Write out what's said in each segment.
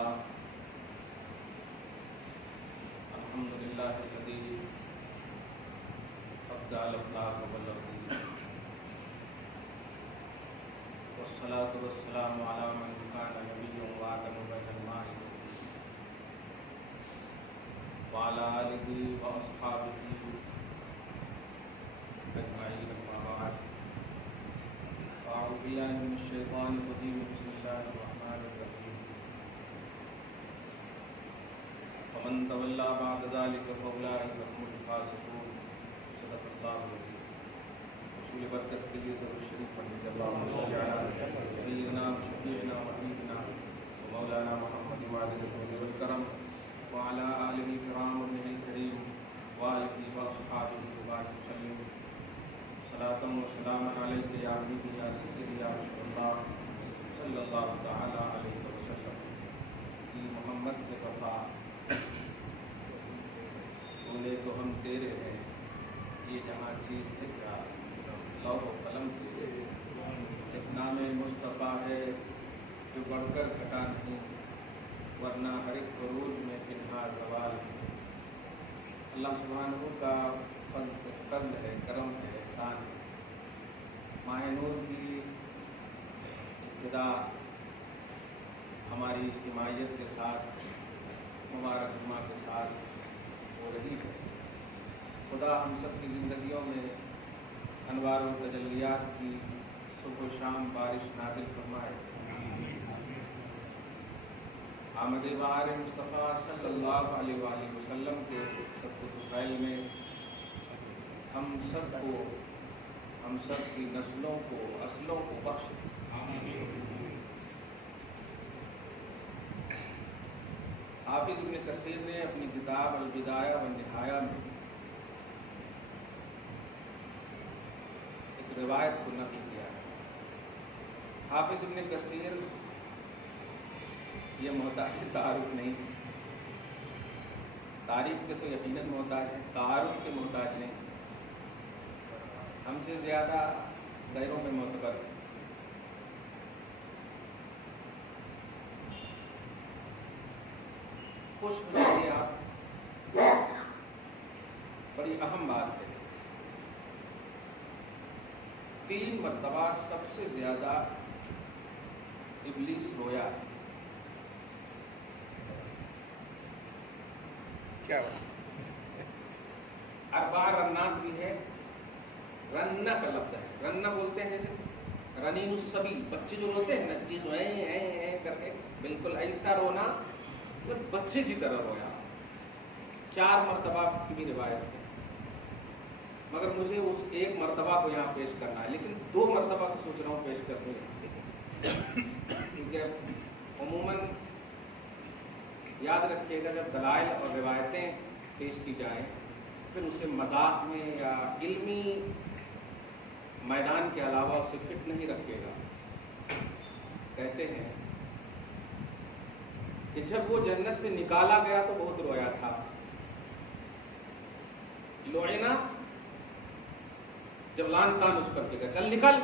لله الحمد لله الذي أبدع الأخلاق والأرض والصلاة والسلام على من كان نبيا وآدم بين الماء وعلى آله وأصحابه أجمعين أما بعد أعوذ بالله من الشيطان الرجيم بسم الله الرحمن الرحيم فمن تولى بعد ذلك فأولئك هم الفاسقون صدق الله العظيم رسول برکت کے لیے درود شریف پڑھنے اللهم صل على سيدنا وشفيعنا وحبيبنا ومولانا محمد وعلى آله والكرم وعلى آله الكرام وابنه الكريم وآله وأصحابه وبارك وسلم صلاة وسلاما عليك يا حبيبي يا سيدي يا رسول الله صلی اللہ تعالی علیہ وسلم کی محمد سے وفا بولے تو ہم تیرے ہیں یہ جہاں چیز ہے کیا لوح و قلم تیرے ایک نام مصطفیٰ ہے جو بڑھ کر گھٹا نہیں ورنہ ہر ایک عروج میں پنہا زوال ہے اللہ سبحانہ کا فضل ہے کرم ہے احسان ہے ماہ نور کی ابتدا ہماری اجتماعیت کے ساتھ مبارک جمعہ کے ساتھ ہو رہی ہے خدا ہم سب کی زندگیوں میں انوار و تجلیات کی صبح و شام بارش نازل فرمائے آمد بہار مصطفیٰ صلی اللہ علیہ وآلہ وسلم کے سب طفیل میں ہم سب کی نسلوں کو اصلوں کو بخش دے حافظ ابن کثیر نے اپنی کتاب البدایہ والنہایہ میں ایک روایت کو نقل کیا ہے حافظ ابن کثیر یہ محتاج تعارف نہیں تعریف کے تو یقیناً محتاج ہے تعارف کے محتاج نہیں ہم سے زیادہ غیروں میں معتبر ہے خوش ہو جائیے آپ بڑی اہم بات ہے 3 مرتبہ سب سے زیادہ ابلیس رویا ہے کیا بات 4 رنات بھی ہے رنہ کا لفظ ہے رنہ بولتے ہیں جیسے رنین الصبی بچے جو روتے ہیں نا چیز کر کے بالکل ایسا رونا بچے کی طرح رویا 4 مرتبہ کی بھی روایت ہے مگر مجھے اس 1 مرتبہ کو یہاں پیش کرنا ہے لیکن 2 مرتبہ کو سوچ رہا ہوں پیش کرنے کیونکہ عموماً یاد رکھیے گا جب دلائل اور روایتیں پیش کی جائیں پھر اسے مذاق میں یا علمی میدان کے علاوہ اسے فٹ نہیں رکھے گا کہتے ہیں کہ جب وہ جنت سے نکالا گیا تو بہت رویا تھا لوعنا جب لان تان اس پر کہا چل نکل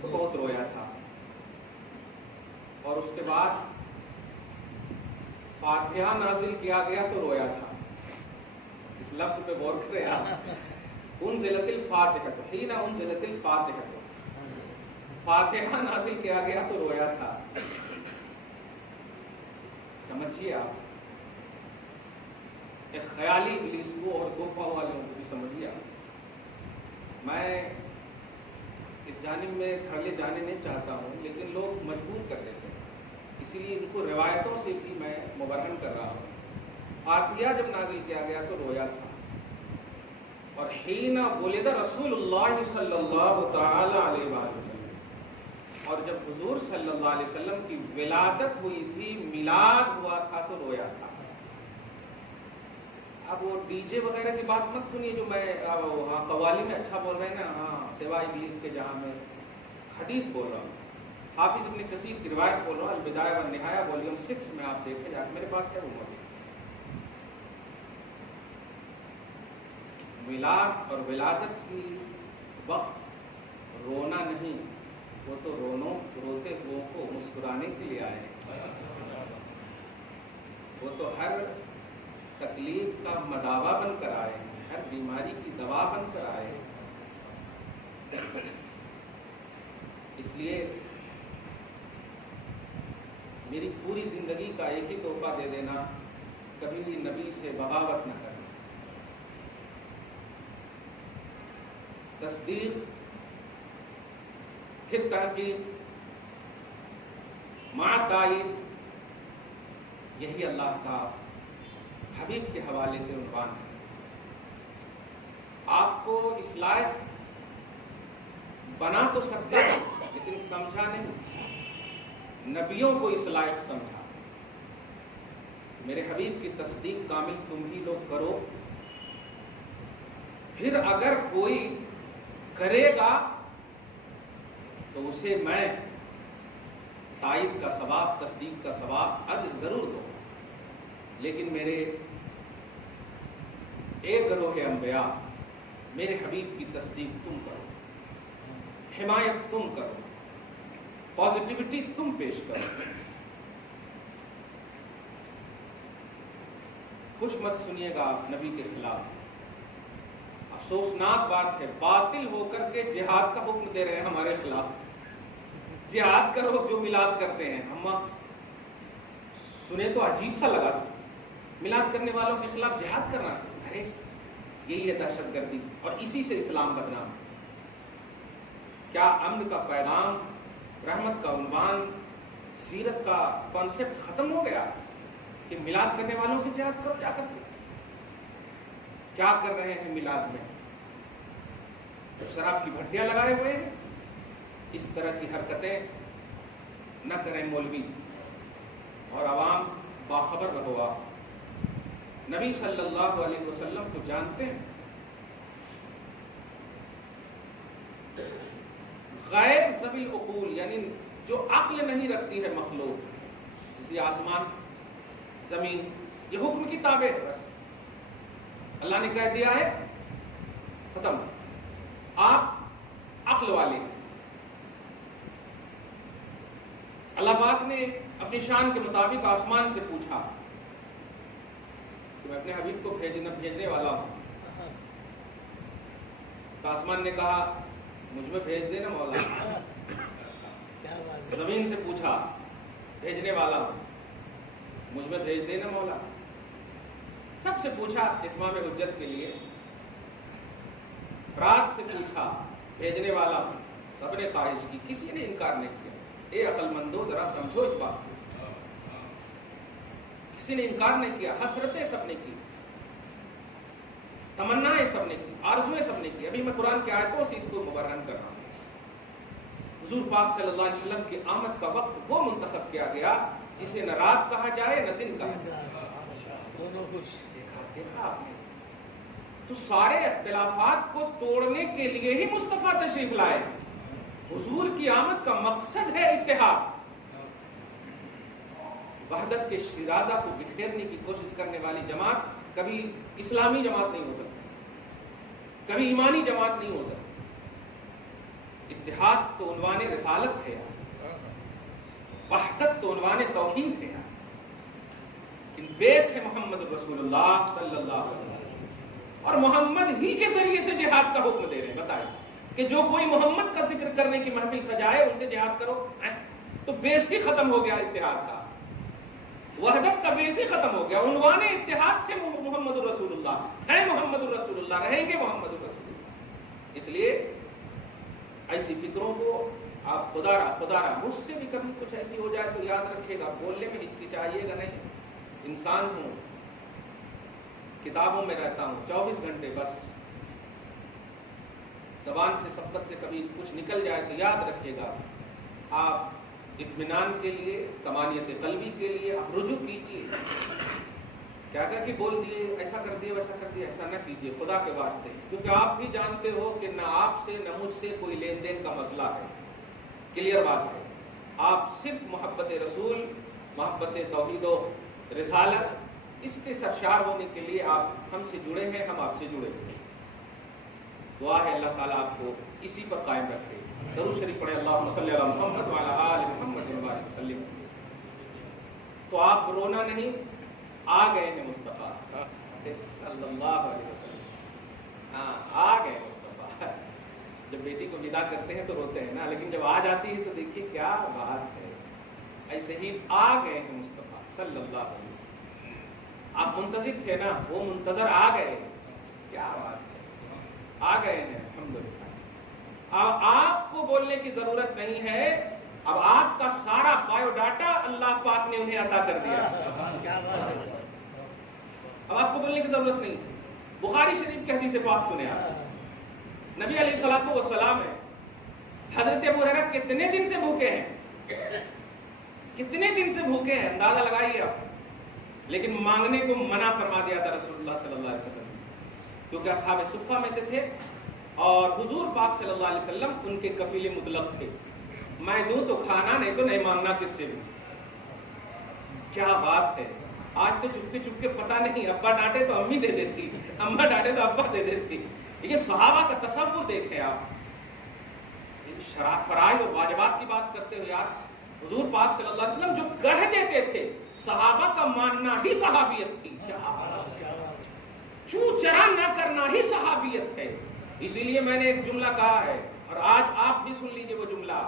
تو بہت رویا تھا اور اس کے بعد فاتحہ نازل کیا گیا تو رویا تھا اس لفظ پہ غور کرے آپ انزلت الفاتحہ حین انزلت الفاتحہ فاتحہ نازل کیا گیا تو رویا تھا سمجھیے آپ ایک خیالی ابلیس کو اور گوپا والوں کو بھی سمجھیے آپ میں اس جانب میں کھڑے جانے نہیں چاہتا ہوں لیکن لوگ مجبور کر دیتے ہیں اسی لیے ان کو روایتوں سے بھی میں مبرہن کر رہا ہوں فاتحہ جب نازل کیا گیا تو رویا تھا اور حین ولد رسول اللہ صلی اللہ تعالی علیہ وآلہ وسلم اور جب حضور صلی اللہ علیہ وسلم کی ولادت ہوئی تھی میلاد ہوا تھا تو رویا تھا اب وہ ڈی جے وغیرہ کی بات مت سنیے جو میں قوالی میں اچھا بول رہے ہیں نا ہاں سوائے ابلیس کے جہاں میں حدیث بول رہا ہوں حافظ ابن کثیر کی روایت بول رہا ہوں البدایہ والنہایہ والیوم 6 میں آپ دیکھیں جا میرے پاس ہے وہ موجود میلاد اور ولادت کی وقت رونا نہیں وہ تو روتے ہوئے کو مسکرانے کے لیے آئے وہ تو ہر تکلیف کا مداوا بن کر آئے ہیں، ہر بیماری کی دوا بن کر آئے ہیں۔ اس لیے میری پوری زندگی کا ایک ہی تحفہ دے دینا، کبھی بھی نبی سے بغاوت نہ کرنا۔ تصدیق، پھر تحقیق، مع تائید، یہی اللہ کا حبیب کے حوالے سے عنوان ہے۔ آپ کو اس لائق بنا تو سکتا ہے لیکن سمجھا نہیں، نبیوں کو اس لائق سمجھا۔ میرے حبیب کی تصدیق کامل تم ہی لوگ کرو، پھر اگر کوئی کرے گا تو اسے میں تائید کا ثواب، تصدیق کا ثواب، اجر ضرور دوں، لیکن میرے ایک گروہ انبیاء میرے حبیب کی تصدیق تم کرو، حمایت تم کرو، پازیٹیوٹی تم پیش کرو۔ کچھ مت سنیے گا آپ نبی کے خلاف۔ افسوسناک بات ہے، باطل ہو کر کے جہاد کا حکم دے رہے ہیں ہمارے خلاف۔ جہاد کرو جو میلاد کرتے ہیں، ہم سنے تو عجیب سا لگا، میلاد کرنے والوں کے خلاف جہاد کرنا، ارے یہی ہے دہشت گردی، اور اسی سے اسلام بدنام۔ کیا امن کا پیغام، رحمت کا عنوان، سیرت کا کانسیپٹ ختم ہو گیا کہ میلاد کرنے والوں سے جہاد کرو؟ جا کر کیا کر رہے ہیں میلاد میں؟ شراب کی بھٹیاں لگائے ہوئے ہیں۔ اس طرح کی حرکتیں نہ کریں مولوی، اور عوام باخبر رہو۔ آپ نبی صلی اللہ علیہ وسلم کو جانتے ہیں، غیر ذوی العقول، یعنی جو عقل نہیں رکھتی ہے مخلوق، جیسے آسمان، زمین، یہ حکم کی تابع ہے، بس اللہ نے کہہ دیا ہے، ختم۔ آپ عقل والے ہیں۔ اللہ پاک نے اپنی شان کے مطابق آسمان سے پوچھا کہ میں اپنے حبیب کو بھیجنے والا ہوں، تو آسمان نے کہا مجھ میں بھیج دینا مولا۔ زمین سے پوچھا، بھیجنے والا ہوں، مجھ میں بھیج دینا مولا۔ سب سے پوچھا اتمام حجت کے لیے۔ رات سے پوچھا، بھیجنے والا ہوں، سب نے خواہش کی، کسی نے انکار نہیں کیا۔ اے عقل مندو ذرا سمجھو اس بات کو، کسی نے انکار نہیں کیا۔ حسرتیں سب نے کی، تمنائیں سب نے کی، آرزویں سب نے کی۔ ابھی میں قرآن کی آیتوں سے اس کو مبرہن کر رہا ہوں۔ حضور پاک صلی اللہ علیہ وسلم کی آمد کا وقت وہ منتخب کیا گیا جسے نہ رات کہا جائے نہ دن کہا جائے، دونوں خوش۔ دیکھا آپ نے، تو سارے اختلافات کو توڑنے کے لیے ہی مصطفیٰ تشریف لائے۔ حضور کی آمد کا مقصد ہے اتحاد۔ وحدت کے شیرازہ کو بکھیرنے کی کوشش کرنے والی جماعت کبھی اسلامی جماعت نہیں ہو سکتی، کبھی ایمانی جماعت نہیں ہو سکتی۔ اتحاد تو عنوان رسالت ہے، وحدت تو عنوان توحید ہے، لیکن بیس ہے محمد رسول اللہ صلی اللہ علیہ وسلم، اور محمد ہی کے ذریعے سے جہاد کا حکم دے رہے ہیں۔ بتائیں کہ جو کوئی محمد کا ذکر کرنے کی محفل سجائے ان سے جہاد کرو، تو بیس ہی ختم ہو گیا اتحاد کا، وحدت کا بیس ہی ختم ہو گیا۔ عنوان اتحاد تھے محمد الرسول اللہ، ہے محمد الرسول اللہ، رہیں گے محمد الرسول اللہ۔ اس لیے ایسی فکروں کو آپ خدا را مجھ سے بھی کبھی کچھ ایسی ہو جائے تو یاد رکھیے گا، بولنے میں ہچکچائیے گا نہیں۔ انسان ہوں، کتابوں میں رہتا ہوں 24 گھنٹے، بس زبان سے سبقت سے کبھی کچھ نکل جائے تو یاد رکھیے گا۔ آپ اطمینان کے لیے، طمانینت قلبی کے لیے آپ رجوع کیجیے۔ کیا کہ بول دیے، ایسا کر دیے، ویسا کر دیا، ایسا نہ کیجیے خدا کے واسطے، کیونکہ آپ بھی جانتے ہو کہ نہ آپ سے نہ مجھ سے کوئی لین دین کا مسئلہ ہے، کلیئر بات ہے۔ آپ صرف محبت رسول، محبت توحید و رسالت، اس کے سرشار ہونے کے لیے آپ ہم سے جڑے ہیں، ہم آپ سے جڑے ہیں۔ دعا ہے اللہ تعالیٰ آپ کو اسی پر قائم رکھے۔ درود شریف پڑھے، اللہم صلی علی محمد وعلی آل محمد وبارک وسلم۔ تو آپ رونا نہیں، آ گئے ہیں مصطفیٰ صلی اللہ علیہ وسلم. ہاں آ گئے مصطفیٰ. جب بیٹی کو ودا کرتے ہیں تو روتے ہیں نا, لیکن جب آ جاتی ہے تو دیکھیے کیا بات ہے. ایسے ہی آ گئے ہیں مصطفیٰ صلی اللہ علیہ وسلم. آپ منتظر تھے نا, وہ منتظر آ گئے. کیا بات ہے, آ گئے ہیں الحمدللہ. اب آپ کو بولنے کی ضرورت نہیں ہے, اب آپ کا سارا بایو ڈاٹا اللہ پاک نے انہیں عطا کر دیا. اب آپ کو بولنے کی ضرورت نہیں. بخاری شریف کی حدیث پاک سنے آپ. نبی علیہ الصلوۃ والسلام ہے, حضرت ابو ہریرہ کتنے دن سے بھوکے ہیں, کتنے دن سے بھوکے ہیں اندازہ لگائیے آپ. لیکن مانگنے کو منع فرما دیا تھا رسول اللہ صلی اللہ علیہ وسلم, کیونکہ اصحاب صفہ میں سے تھے اور حضور پاک صلی اللہ علیہ وسلم ان کے کفیل مطلق تھے. میں دوں تو کھانا, نہیں تو نہیں مانگنا کس سے بھی. کیا بات ہے. آج تو چپکے چپکے پتہ نہیں, ابا ڈانٹے تو امی دے دیتی, اما ڈانٹے تو ابا دے دیتی. یہ صحابہ کا تصور دیکھیں آپ. فرائض اور واجبات کی بات کرتے ہو یار, حضور پاک صلی اللہ علیہ وسلم جو کہہ دیتے تھے صحابہ کا ماننا ہی صحابیت تھی. چوں چرا نہ کرنا ہی صحابیت ہے. اسی لیے میں نے ایک جملہ کہا ہے اور آج آپ بھی سن لیجئے وہ جملہ,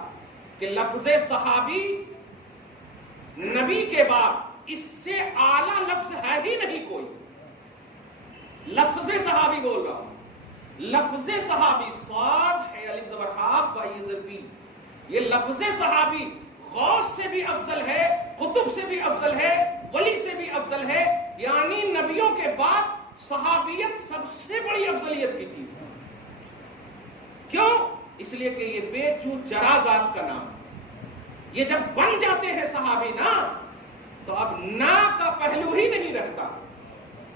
کہ لفظ صحابی نبی کے بعد اس سے اعلیٰ لفظ ہے ہی نہیں کوئی. لفظ صحابی بول رہا ہوں, لفظ صحابی, صاد ہے الف زبر ہا با یہ ضربی. یہ لفظ صحابی غوث سے بھی افضل ہے, قطب سے بھی افضل ہے, ولی سے بھی افضل ہے. یعنی نبیوں کے بعد صحابیت سب سے بڑی افضلیت کی چیز ہے. کیوں؟ اس لیے کہ یہ بے چوں چرا ذات کا نام. یہ جب بن جاتے ہیں صحابی نا, تو اب نا کا پہلو ہی نہیں رہتا.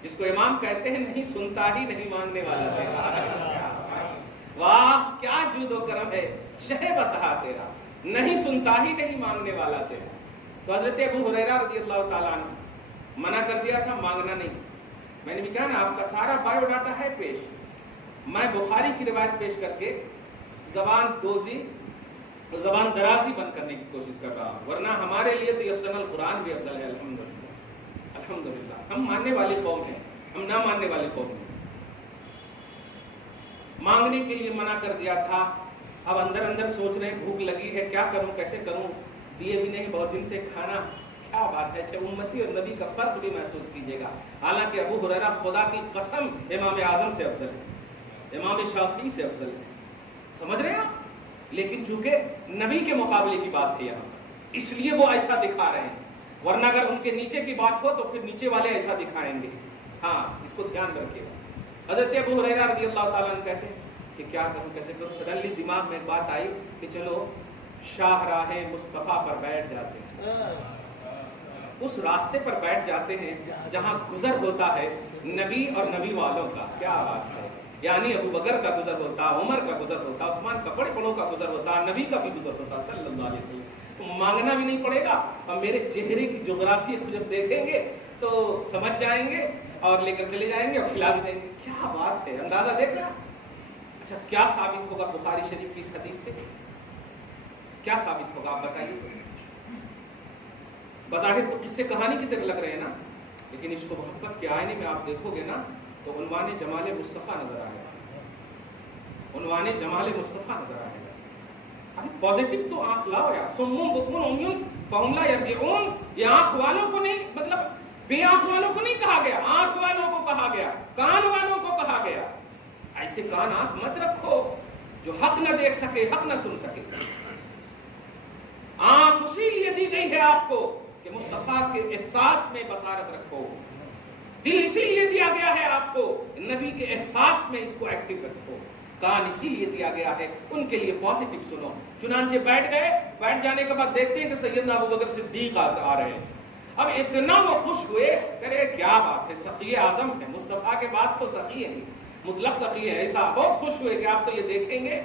جس کو امام کہتے ہیں نہیں سنتا ہی نہیں مانگنے والا تیرا. واہ کیا جود و کرم ہے شہ بتا تیرا, نہیں سنتا ہی نہیں مانگنے والا تیرا. تو حضرت ابو ہریرہ رضی اللہ تعالیٰ عنہ منع کر دیا تھا, مانگنا نہیں. میں نے بھی کہا نا آپ کا سارا بایو ڈاٹا ہے پیش. میں بخاری کی روایت پیش کر کے زبان دوزی, زبان درازی بند کرنے کی کوشش کر رہا ہوں, ورنہ ہمارے لیے تو یسن القرآن بھی افضل ہے. الحمدللہ, الحمدللہ. ہم ماننے والی قوم ہیں, ہم نہ ماننے والی قوم ہیں. مانگنے کے لیے منع کر دیا تھا. اب اندر اندر سوچ رہے ہیں بھوک لگی ہے, کیا کروں, کیسے کروں, دیے بھی نہیں بہت دن سے کھانا. کیا بات ہے, اچھا امتی اور نبی کا فرق بھی محسوس کیجیے گا. حالانکہ ابو ہریرہ خدا کی قسم امام اعظم سے افضل ہے, امام شافعی سے افضل ہے. سمجھ رہے ہیں آپ؟ لیکن چونکہ نبی کے مقابلے کی بات ہے یہاں, اس لیے وہ ایسا دکھا رہے ہیں. ورنہ اگر ان کے نیچے کی بات ہو تو پھر نیچے والے ایسا دکھائیں گے. ہاں اس کو دھیان رکھیے گا. حضرت ابو ہریرہ رضی اللہ تعالیٰ عنہ کہتے ہیں کہ کیا کروں, کیسے کروں. سڈنلی دماغ میں ایک بات آئی کہ چلو شاہراہ مصطفیٰ پر بیٹھ جاتے ہیں, اس راستے پر بیٹھ جاتے ہیں جہاں گزر ہوتا ہے نبی اور نبی والوں کا. کیا بات ہے, یعنی ابو بکر کا گزر ہوتا, عمر کا گزر ہوتا, عثمان کا, بڑے بڑوں کا گزر ہوتا, نبی کا بھی گزر ہوتا صلی اللہ علیہ وسلم. تو مانگنا بھی نہیں پڑے گا, اور میرے چہرے کی جغرافی کو جب دیکھیں گے تو سمجھ جائیں گے اور لے کر چلے جائیں گے اور کھلا بھی دیں گے. کیا بات ہے, اندازہ دیکھ رہا. اچھا کیا ثابت ہوگا بخاری شریف کی اس حدیث سے, کیا ثابت ہوگا آپ بتائیے. بظاہر تو قصے کہانی کی طرح لگ رہے ہیں نا, لیکن اس کو محبت کے آئینے میں آپ دیکھو گے نا تو عنوان جمال مصطفیٰ نظر آئے گا, عنوان جمال مصطفیٰ نظر آئے گا. ابھی پازیٹو تو آنکھ لاؤ یار. سمم بکمن عمیون فہم لا یرجعون. یہ آنکھ والوں کو نہیں, مطلب بے آنکھ والوں کو نہیں کہا گیا, آنکھ والوں کو کہا گیا, کان والوں کو کہا گیا. ایسے کان آنکھ مت رکھو جو حق نہ دیکھ سکے, حق نہ سن سکے. آنکھ اسی لیے دی گئی ہے آپ کو کہ مصطفیٰ کے احساس میں بصارت رکھو. دل اسی لیے دیا گیا ہے آپ کو نبی کے احساس میں اس کو ایکٹیو رکھو. کان اسی لیے دیا گیا ہے ان کے لیے پازیٹو سنو. چنانچہ بیٹھ گئے, بیٹھ جانے کے بعد دیکھتے ہیں کہ سیدنا ابو بکر صدیق آ رہے ہیں. اب اتنا وہ خوش ہوئے, کرے کیا بات ہے, سخی اعظم ہے, مصطفیٰ کے بعد تو سخی ہے, مطلق سخی ہے. ایسا بہت خوش ہوئے کہ آپ تو یہ دیکھیں گے.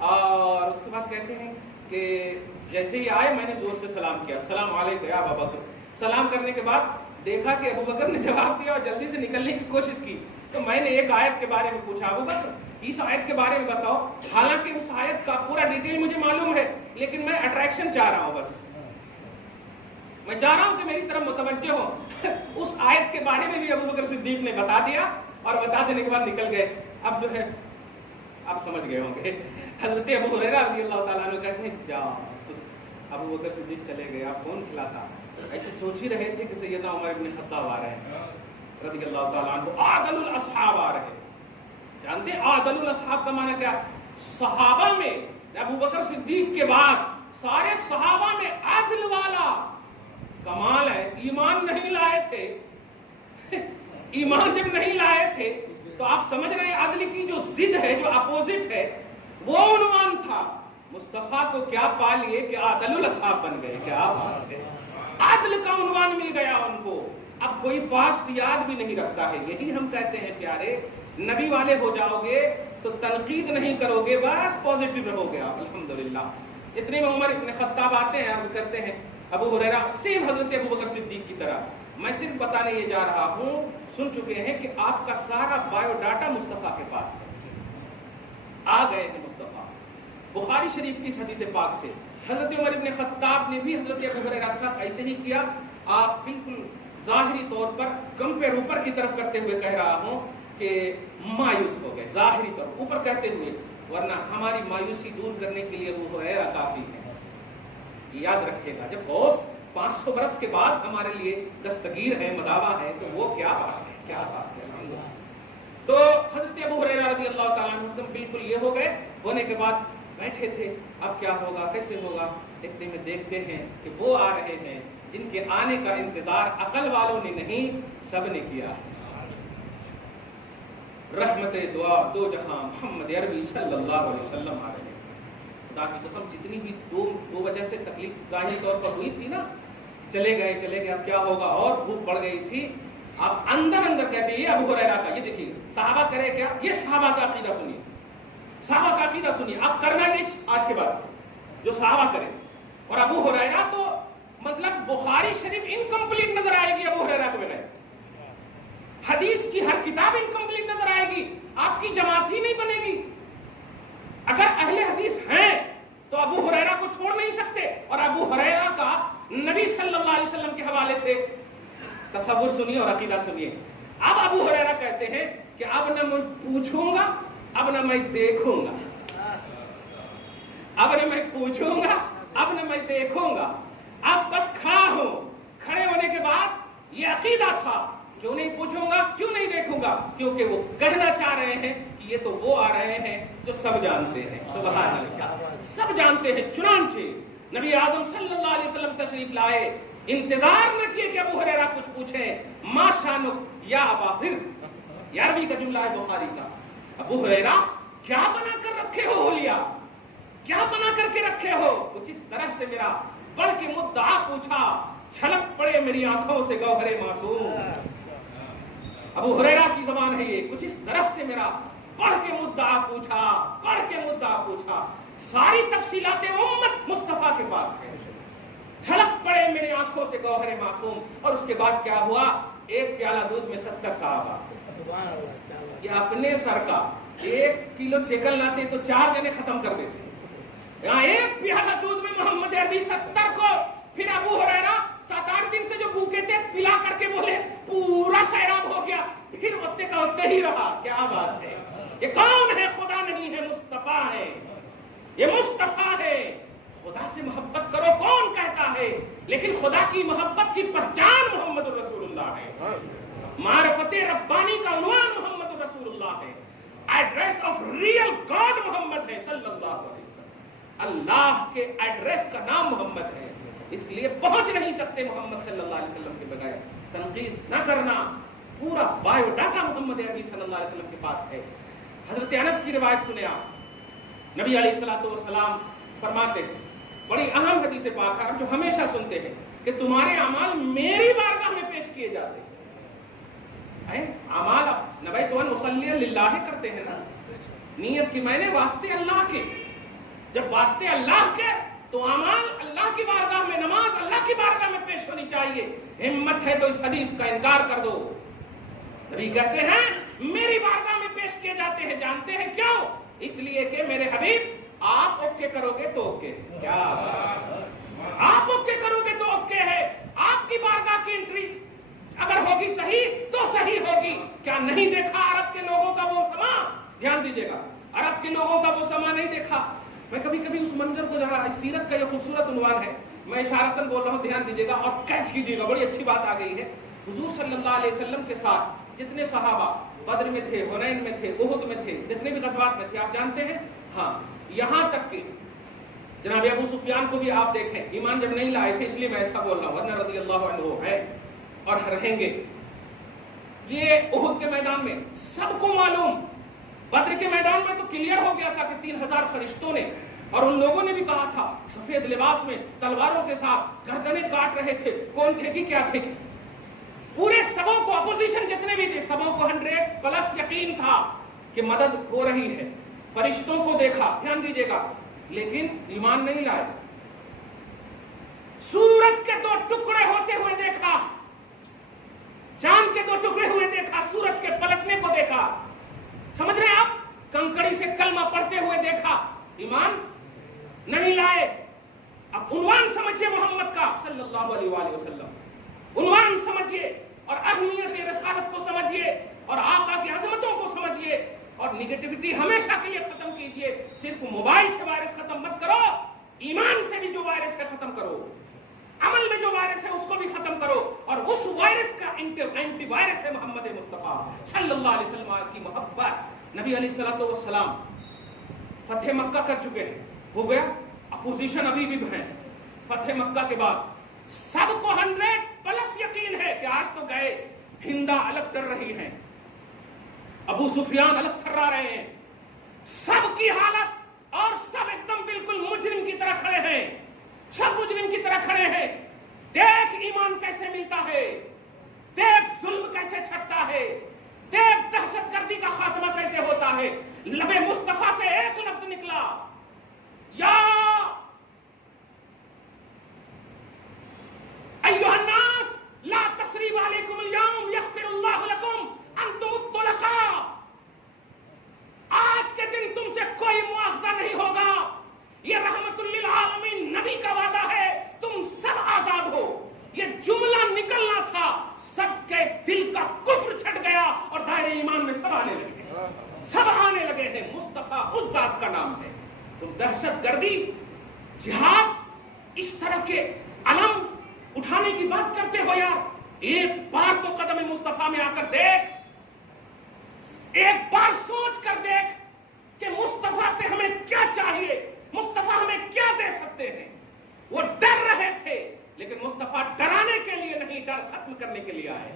اور اس کے بعد کہتے ہیں کہ جیسے ہی آئے میں نے زور سے سلام کیا, السلام علیکم یا ابا بکر. سلام کرنے کے بعد دیکھا کہ ابو بکر نے جواب دیا اور جلدی سے نکلنے کی کوشش کی. تو میں نے ایک آیت کے بارے میں پوچھا, ابو بکر اس آیت کے بارے میں بتاؤ. حالانکہ اس آیت کا پورا ڈیٹیل مجھے معلوم ہے, لیکن میں اٹریکشن چاہ رہا ہوں بس. میں چاہ رہا ہوں کہ میری طرف متوجہ ہو. اس آیت کے بارے میں بھی ابو بکر صدیق نے بتا دیا اور بتا دینے کے بعد نکل گئے. اب جو ہے آپ سمجھ گئے ہوں گے. حضرت ابو ہریرہ رضی اللہ تعالیٰ عنہ کہتے ہیں جا. ابو بکر صدیق چلے گئے. آپ کون کھلاتا؟ ایسے سوچ ہی رہے تھے کہ سیدنا عمر ابن خطاب آ رہے ہیں رضی اللہ تعالیٰ عنہ. عادل الاصحاب آ رہے ہیں. جانتے ہیں عادل الاصحاب کا معنی کیا؟ صحابہ میں ابو بکر صدیق کے بعد سارے صحابہ میں عادل والا. کمال ہے. ایمان نہیں لائے تھے. ایمان جب نہیں لائے تھے تو آپ سمجھ رہے ہیں عدل کی جو ضد ہے, جو اپوزٹ ہے, وہ عنوان تھا. مصطفیٰ کو کیا پا لیے کہ عادل الاصحاب بن گئے. کیا بات ہے. عدل کا عنوان مل گیا ان کو. اب کوئی پاسٹ یاد بھی نہیں رکھتا ہے. یہی ہم کہتے ہیں پیارے, نبی والے ہو جاؤ گے تو تنقید نہیں کرو گے, بس پازیٹیو رہو گے آپ. الحمدللہ. اتنے میں عمر ابن خطاب آتے ہیں اور کہتے ہیں ابو ہریرہ سیم حضرت ابو بکر صدیق کی طرح, میں صرف بتانے یہ جا رہا ہوں, سن چکے ہیں کہ آپ کا سارا بایو ڈاٹا مصطفیٰ کے پاس ہے. آ گئے ہیں مصطفیٰ. بخاری شریف کی اس حدیث پاک سے حضرت عمر ابن خطاب نے بھی حضرت ابو ہریرہ کے ساتھ ایسے ہی کیا. آپ بالکل ظاہری طور پر کمپیر اوپر کی طرف کرتے ہوئے کہہ رہا ہوں کہ مایوس ہو گئے. ظاہری طور اوپر کہتے ہوئے, ورنہ ہماری مایوسی دور کرنے کے لیے ابو ہریرہ کافی ہے. یاد رکھیے گا, جب غوث 500 برس کے بعد ہمارے لیے دستگیر ہے, مداوا ہے, تو وہ کیا بات ہے. کیا بات ہے. تو حضرت ابو ہریرہ رضی اللہ تعالیٰ عنہ بالکل یہ ہو گئے. ہونے کے بعد بیٹھے تھے, اب کیا ہوگا, کیسے ہوگا. اتنے میں دیکھتے ہیں کہ وہ آ رہے ہیں جن کے آنے کا انتظار عقل والوں نے نہیں, سب نے کیا. رحمت دعا دو جہاں محمد عربی صلی اللہ علیہ وسلم آ رہے ہیں. خدا کی قسم جتنی بھی دو وجہ سے تکلیف ظاہری طور پر ہوئی تھی نا, چلے گئے, اب کیا ہوگا, اور بھوک پڑ گئی تھی. اب اندر کہتے ہیں یہ ابو ہریرہ کا, یہ دیکھیے صحابہ کرے کیا, یہ صحابہ کا عقیدہ سنیے, صحابہ کا عقیدہ سنیے. اب کرنا یہ آج کے بعد سے جو صحابہ کرے. اور ابو ہریرہ تو مطلب بخاری شریف انکمپلیٹ نظر آئے گی ابو ہریرہ کے بغیر. حدیث کی ہر کتاب انکمپلیٹ نظر آئے گی, آپ کی جماعت ہی نہیں بنے گی. اگر اہل حدیث ہیں تو ابو ہریرہ کو چھوڑ نہیں سکتے. اور ابو ہریرہ کا نبی صلی اللہ علیہ وسلم کے حوالے سے تصور سنیے اور عقیدہ سنیے. اب ابو ہریرہ کہتے ہیں کہ اب نہ میں پوچھوں گا, اب نہ میں دیکھوں گا. اب نہ میں پوچھوں گا, اب نہ میں دیکھوں گا, اب بس کھڑا ہوں. کھڑے ہونے کے بعد یہ عقیدہ تھا, کیوں نہیں پوچھوں گا, کیوں نہیں دیکھوں گا, کیونکہ وہ کہنا چاہ رہے ہیں کہ یہ تو وہ آ رہے ہیں جو سب جانتے ہیں. سبحان اللہ, سب جانتے ہیں. چنانچہ نبی اعظم صلی اللہ علیہ وسلم تشریف لائے, انتظار نہ کیے کہ ابو ہریرہ کچھ پوچھیں. ما شانک یا ابا ہر, یہ عربی کا جملہ ہے بخاری کا. ابو ہریرہ کیا بنا کر رکھے ہو حلیہ, کیا بنا کر کے رکھے ہو. کچھ اس طرح سے میرا بڑھ کے مدعا پوچھا, چھلک پڑے میری آنکھوں سے گوہر معصوم. ابو ہریرہ کی زبان ہے یہ. کچھ اس طرح سے میرا پڑھ کے مدعا پوچھا, پڑھ کے مدعا پوچھا. ساری تفصیلات امت مصطفیٰ کے پاس ہے. چھلک پڑے میری آنکھوں سے گوہر معصوم. اور اس کے بعد کیا ہوا, ایک پیالہ دودھ میں 70 صحابہ. یہ اپنے سر کا 1 کلو چکن لاتے تو 4 جنے ختم کر دیتے. یہاں ایک پیالہ دودھ میں محمد عربی 70 کو. پھر ابو ہریرہ 7-8 دن سے جو بھوکے تھے پلا کر کے بولے پورا سیراب ہو گیا. پھر اتنے کا اتنے ہی رہا. کیا بات ہے. یہ کون ہے, خدا نہیں ہے, مصطفیٰ ہے. یہ مصطفیٰ ہے. خدا سے محبت کرو کون کہتا ہے, لیکن خدا کی محبت کی پہچان محمد رسول اللہ ہے. معرفت ربانی کا عنوان محمد رسول اللہ ہے. ایڈریس آف ریئل گاڈ محمد ہے صلی اللہ علیہ وسلم. اللہ کے ایڈریس کا نام محمد ہے, اس لیے پہنچ نہیں سکتے محمد صلی اللہ علیہ وسلم کے بغیر. تنقید نہ کرنا. پورا بایو ڈاٹا محمد عربی صلی اللہ علیہ وسلم کے پاس ہے. حضرت انس کی روایت سنیں آپ. نبی علیہ السلام فرماتے ہیں, بڑی اہم حدیث پاک ہے جو ہمیشہ سنتے ہیں, کہ تمہارے اعمال میری بارگاہ میں پیش کیے جاتے ہیں. اعمال نویت ان اصلی للہ کرتے ہیں نا, نیت کی میں نے واسطے اللہ کے. جب واسطے اللہ کے تو اعمال اللہ کی بارگاہ میں, نماز اللہ کی بارگاہ میں پیش ہونی چاہیے. ہمت ہے تو اس حدیث کا انکار کر دو. نبی کہتے ہیں میری بارگاہ میں پیش کیے جاتے ہیں. جانتے ہیں کیوں؟ اس لیے کہ میرے حبیب آپ اوکے کرو گے تو اوکے. کیا آپ اوکے کرو گے تو اوکے ہے, آپ کی بارگاہ کی انٹری اگر ہوگی صحیح تو صحیح ہوگی. کیا نہیں دیکھا عرب کے لوگوں کا وہ سما؟ دھیان دیجیے گا, عرب کے لوگوں کا وہ سما نہیں دیکھا. میں کبھی کبھی اس منظر کو جہاں سیرت کا یہ خوبصورت عنوان ہے, میں اشارتاً بول رہا ہوں, دھیان دیجیے گا اور کیچ کیجیے گا, بڑی اچھی بات آ گئی ہے. حضور صلی اللہ علیہ وسلم کے ساتھ جتنے صحابہ بدر میں تھے, حنین میں تھے, احد میں تھے, جتنے بھی غزوات میں تھے, آپ جانتے ہیں. ہاں, یہاں تک کہ جناب ابو سفیان کو بھی آپ دیکھیں, ایمان جب نہیں لائے تھے, اس لیے میں ایسا بول رہا ہوں, ورنہ رضی اللہ عنہ ہے اور رہیں گے. یہ احد کے میدان میں سب کو معلوم, بدر کے میدان میں تو کلیئر ہو گیا تھا کہ 3000 فرشتوں نے اور ان لوگوں نے بھی کہا تھا سفید لباس میں تلواروں کے ساتھ گردنیں کاٹ رہے تھے, کون تھے کہ کیا تھے. پورے سبوں کو, اپوزیشن جتنے بھی تھے, سبوں کو 100+ یقین تھا کہ مدد ہو رہی ہے. فرشتوں کو دیکھا, دھیان دیجیے گا, لیکن ایمان نہیں لائے. سورج کے 2 ٹکڑے ہوتے ہوئے دیکھا, چاند کے 2 ٹکڑے ہوئے دیکھا, سورج کے پلٹنے کو دیکھا, سمجھ رہے ہیں آپ, کنکڑی سے کلمہ پڑھتے ہوئے دیکھا, ایمان نہیں لائے. اب عنوان سمجھیے محمد کا صلی اللہ علیہ وآلہ وسلم, عنوان سمجھیے اور اہمیت رسالت کو سمجھیے اور آقا کی عظمتوں کو سمجھیے, اور نیگیٹیوٹی ہمیشہ کے لیے ختم کیجیے. صرف موبائل سے وائرس ختم مت کرو, ایمان سے بھی جو وائرس ہے ختم کرو, عمل میں جو وائرس ہے اس کو بھی ختم کرو, اور اس وائرس کا اینٹی وائرس ہے محمد مصطفیٰ صلی اللہ علیہ وسلم کی محبت. نبی علیہ الصلوۃ والسلام فتح مکہ کر چکے ہیں, ہو گیا, اپوزیشن ابھی بھی ہے. فتح مکہ کے بعد سب کو 100+ یقین ہے کہ آج تو گئے. ہندا الگ ڈر رہی ہیں, ابو سفیان الگ تھرا رہے ہیں, سب کی حالت, اور سب ایک دم بالکل مجرم کی طرح کھڑے ہیں, سب مجرم کی طرح کھڑے ہیں. دیکھ ایمان کیسے ملتا ہے, دیکھ ظلم کیسے چھٹتا ہے, دیکھ دہشت گردی کا خاتمہ کیسے ہوتا ہے. لب مصطفیٰ سے ایک لفظ نکلا, یا ایھا الناس لا تثریب علیکم اليوم یغفر اللہ لکم انتم الطلقاء. آج کے دن تم سے کوئی مواخذہ نہیں ہوگا, یہ رحمت للعالمین نبی کا وعدہ ہے, تم سب آزاد ہو. یہ جملہ نکلنا تھا, سب کے دل کا کفر چھٹ گیا اور دائرے ایمان میں سب آنے لگے, سب آنے لگے ہیں. مصطفیٰ اس ذات کا نام ہے. تو دہشت گردی, جہاد, اس طرح کے علم اٹھانے کی بات کرتے ہو یار, ایک بار تو قدم مصطفیٰ میں آ کر دیکھ, ایک بار سوچ کر دیکھ کہ مصطفیٰ سے ہمیں کیا چاہیے, مصطفیٰ ہمیں کیا دے سکتے ہیں. وہ ڈر رہے تھے, لیکن مصطفیٰ ڈرانے کے لیے نہیں, ڈر ختم کرنے کے لیے آئے.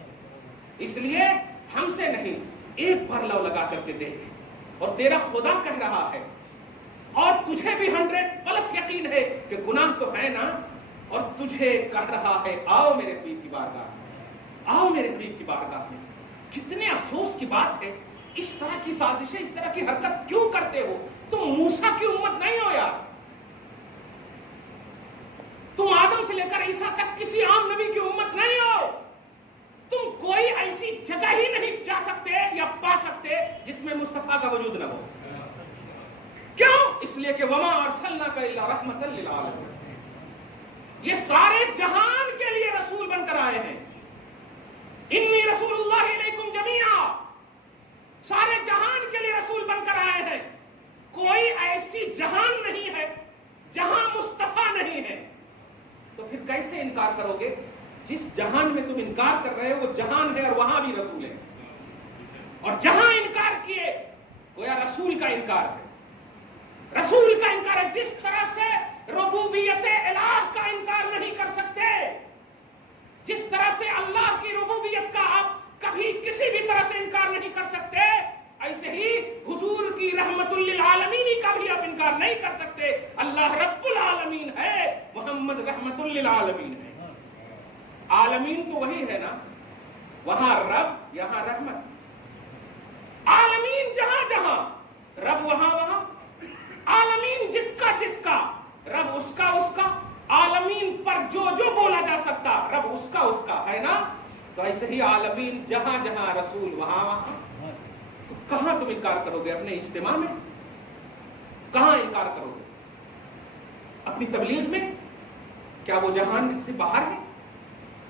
اس لیے ہم سے نہیں, ایک بار لو لگا کر کے دیکھ, اور تیرا خدا کہہ رہا ہے, اور تجھے بھی 100+ یقین ہے کہ گناہ تو ہے نا, اور تجھے کہہ رہا ہے آؤ میرے حبیب کی بارگاہ میں, آؤ میرے حبیب کی بارگاہ میں. کتنے افسوس کی بات ہے, اس طرح کی سازشیں, اس طرح کی حرکت کیوں کرتے ہو؟ تم موسیٰ کی امت نہیں ہو یار, تم آدم سے لے کر عیسیٰ تک کسی عام نبی کی امت نہیں ہو. تم کوئی ایسی جگہ ہی نہیں جا سکتے یا پا سکتے جس میں مصطفیٰ کا وجود نہ ہو. کیوں؟ اس لیے کہ وما ارسلناک الا رحمۃ للعالمین, یہ سارے جہان کے لیے رسول بن کر آئے ہیں. انی رسول اللہ علیکم جمیعا, سارے جہان کے لیے رسول بن کر آئے ہیں. کوئی ایسی جہان نہیں ہے جہاں مصطفیٰ نہیں ہے. تو پھر کیسے انکار کرو گے؟ جس جہان میں تم انکار کر رہے ہو وہ جہان ہے اور وہاں بھی رسول ہے, اور جہاں انکار کیے گویا رسول کا انکار ہے. رسول کا انکار ہے. جس طرح سے ربوبیت الہ کا انکار نہیں کر سکتے, جس طرح سے اللہ کی ربوبیت کا آپ کبھی کسی بھی طرح سے انکار نہیں کر سکتے, ایسے ہی حضور کی رحمت للعالمین کا بھی آپ انکار نہیں کر سکتے. اللہ رب العالمین ہے, محمد رحمت للعالمین ہے. عالمین تو وہی ہے نا, وہاں رب یہاں رحمت. عالمین جہاں جہاں, رب وہاں وہاں. عالمین جس کا, رب اس کا. عالمین پر جو بولا جا سکتا, رب اس کا ہے نا. تو ایسے ہی عالمین جہاں جہاں, رسول وہاں وہاں. تو کہاں تم انکار کرو گے اپنے اجتماع میں؟ کہاں انکار کرو گے اپنی تبلیغ میں؟ کیا وہ جہان سے باہر ہے؟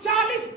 40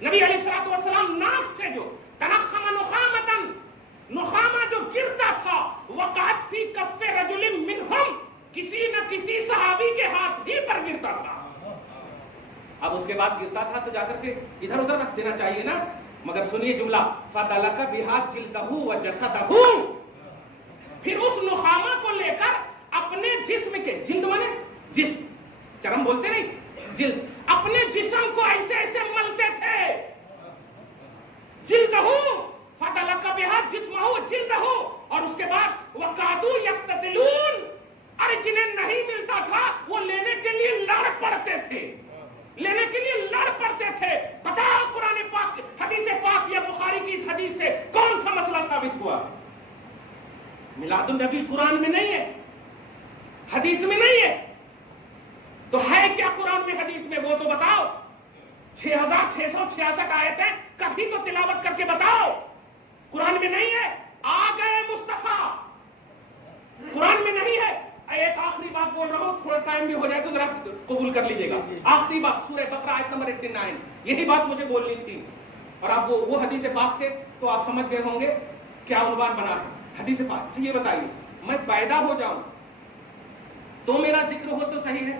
نبی علیہ الصلوۃ والسلام ناک سے جو تنخم نخامتن، نخامہ جو گرتا تھا، وقعت فی کف رجل منہم، کسی نہ کسی صحابی کے ہاتھ ہی پر گرتا تھا. اب اس کے بعد گرتا تھا تو جا کر کے ادھر ادھر رکھ دینا چاہیے نا. مگر سنیے جملہ، فَدَلَكَ بِهَا جِلْدَهُ وَجَسَدَهُ، پھر اس نخامہ کو لے کر اپنے جسم کے، جلد مانے جسم، چرم بولتے نہیں، جلد، اپنے جسم کو ایسے ایسے ملتے تھے. جِلْدَهُ فَدَلَكَ بِهَا جِسْمَهُ جِلْدَهُ، اور اس کے بعد وَقَعْدُوا يَقْتَتِلُونَ، ارے جنہیں نہیں ملتا تھا وہ لینے کے لیے لڑ پڑتے تھے، لینے کے لیے لڑ پڑتے تھے. بتاؤ قرآن پاک، حدیث پاک یا بخاری کی اس حدیث سے کون سا مسئلہ ثابت ہوا؟ میلاد النبی قرآن میں نہیں ہے، حدیث میں نہیں ہے، تو ہے کیا قرآن میں حدیث میں؟ وہ تو بتاؤ. 6666 آیتیں کبھی تو تلاوت کر کے بتاؤ. قرآن میں نہیں ہے. آ گئے مصطفیٰ، قرآن میں نہیں ہے. ایک آخری بات بول رہا ہوں، تھوڑا ٹائم بھی ہو جائے تو ذرا قبول کر لیجیے گا. آخری بات سورہ بقرہ آیت نمبر 89، یہی بات مجھے بولنی تھی. اور اب وہ حدیث پاک سے تو آپ سمجھ گئے ہوں گے کیا عنوان بنا ہے حدیث پاک. یہ بتائیے، میں پیدا ہو جاؤں تو میرا ذکر ہو تو صحیح ہے،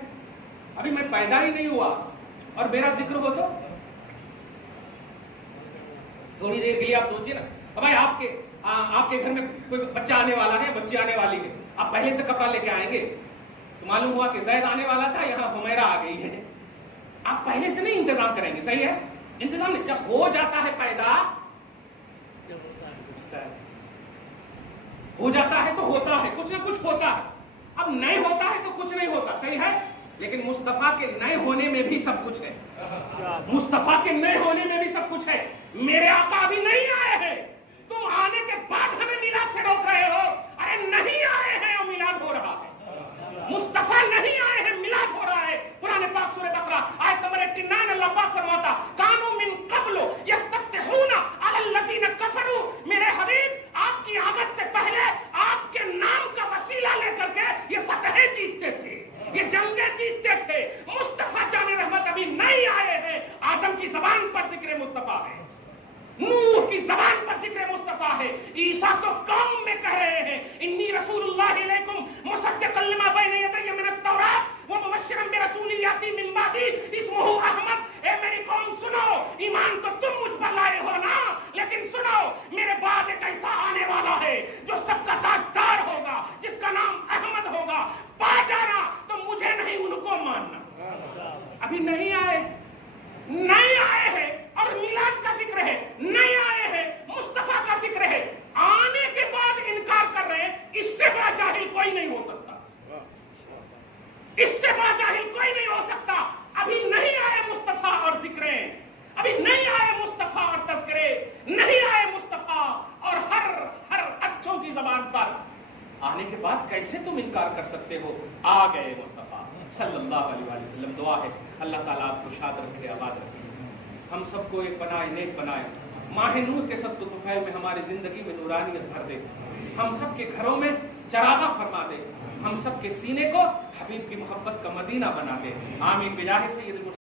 ابھی میں پیدا ہی نہیں ہوا اور میرا ذکر ہو تو تھوڑی دیر کے لیے آپ سوچیے نا. بھائی آپ کے گھر میں کوئی بچہ آنے والا ہے، بچی آنے والی ہے، آپ پہلے سے کپڑا لے کے آئیں گے تو معلوم ہوا کہ زید آنے والا تھا، یہاں حمیرہ آ گئی ہے. آپ پہلے سے نہیں انتظام کریں گے، صحیح ہے؟ انتظام نہیں. جب ہو جاتا ہے پیدا، ہو جاتا ہے تو ہوتا ہے، کچھ نہ کچھ ہوتا ہے. اب نہیں ہوتا ہے تو کچھ نہیں ہوتا، صحیح ہے؟ لیکن مصطفیٰ کے نئے ہونے میں بھی سب کچھ ہے. مصطفیٰ کے نئے ہونے میں بھی سب کچھ ہے. میرے آقا ابھی نہیں آئے ہیں، تم آنے کے بعد ہمیں میلاد سے روک رہے ہو. ارے نہیں آئے ہیں اور میلاد ہو رہا ہے. مصطفیٰ نہیں آئے ہیں، میلاد ہو رہا ہے. قرآن پاک سورہ بقرہ آیت نمبر 89 اللہ پاک فرماتا، کانوا من قبل یستفتحون علی الذین کفروا. میرے حبیب آپ کی آمد سے پہلے آپ کے نام کا وسیلہ لے کر کے یہ فتحیں جیتتے تھے، یہ جنگیں جیتتے تھے. مصطفیٰ جان رحمت ابھی نہیں آئے ہیں. آدم کی زبان پر ذکر مصطفیٰ ہے، نوح کی زبان پر ذکر مصطفیٰ ہے. عیسیٰ تو قوم میں کہہ رہے ہیں انی رسول اللہ علیکم مصدقا لما بین یدی من التوراۃ ومبشرا برسول یاتی من بعدی اسمہ احمد. اے میری قوم سنو، ایمان تو تم مجھ پر لائے ہو نا، لیکن سنو میرے بعد ایک ایسا آنے والا ہے جو سب کا تاجدار ہوگا، جس کا نام احمد ہوگا. پا جانا تو مجھے نہیں ان کو ماننا. ابھی نہیں آئے، نہیں آئے ہیں اور میلاد کا ذکر ہے. نہیں آئے ہیں، مصطفیٰ کا ذکر ہے. آنے کے بعد انکار کر رہے ہیں. اس سے بڑا جاہل کوئی نہیں ہو سکتا، اس سے بڑا جاہل کوئی نہیں ہو سکتا. ابھی نہیں آئے مصطفیٰ اور ذکریں، ابھی نہیں آئے مصطفیٰ اور تذکرے، نہیں آئے مصطفیٰ اور ہر اچھوں کی زبان پر. آنے کے بعد کیسے تم انکار کر سکتے ہو؟ آ گئے مصطفیٰ صلی اللہ علیہ وسلم. دعا ہے اللہ تعالیٰ آپ کو شاد رکھے، آباد رکھے، ہم سب کو ایک بنائے، نیک بنائے. ماہ نور کے سب طفیل میں ہماری زندگی میں نورانیت بھر دے. ہم سب کے گھروں میں چراغاں فرما دے. ہم سب کے سینے کو حبیب کی محبت کا مدینہ بنا دے. آمین بجاہ سید